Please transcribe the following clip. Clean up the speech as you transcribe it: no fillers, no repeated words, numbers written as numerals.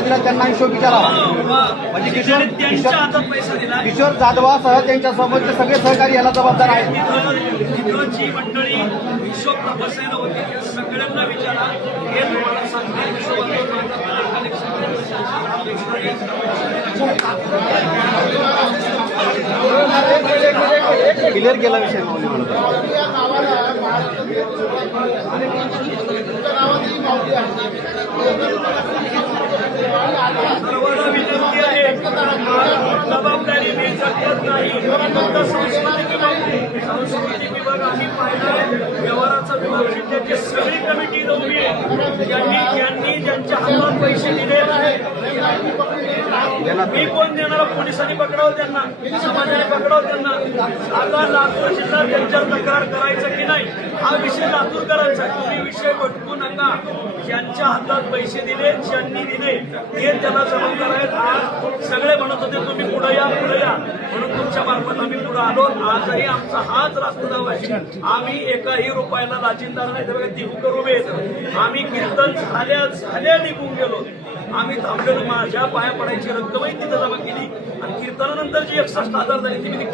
पैसा दिला त्यांना हिशोब विचारावा. म्हणजे किशोर जाधवासह त्यांच्यासोबतचे सगळे सहकारी याला जबाबदार आहेत. तिथं जी मंडळी हिशोब बसायला होती त्या सगळ्यांना विचारा. हे तुम्हाला सांगते क्लिअर केला विषय माऊली म्हणून. सर्वांना विनंती आहे, जबाबदारी मी जगत नाही. फक्त सांस्कृतिक विभाग आम्ही पाहिला, व्यवहाराचा विभाग जिल्ह्याची सगळी कमिटी उभी आहे. ज्यांनी ज्यांच्या हातात पैसे दिले मी कोण देणार? पोलिसांनी पकडावं त्यांना, समाजाने पकडावं त्यांना. आता लातूर जिल्हा त्यांच्यावर तक्रार करायचं की नाही हा विषय लातूरकरांचा. तुम्ही विषय भटकू नका. ज्यांच्या हातात पैसे दिले, ज्यांनी दिले हे त्याला जबाबदार आहेत. आज सगळे म्हणत होते तुम्ही पुढे या म्हणून तुमच्या मार्फत आम्ही पुढे आलो. आजही आमचा हाच रास्तदाव आहे. आम्ही एकाही रुपयाला लाचिंदार नाही. तर दिवकर उभे येत. आम्ही कीर्तन झाल्या निघून गेलो. आम्ही थांबलेलो. माझ्या पाया पडायची रक्कमही तिथं जमा केली आणि कीर्तनानंतर जी 61,000 झाली ती मी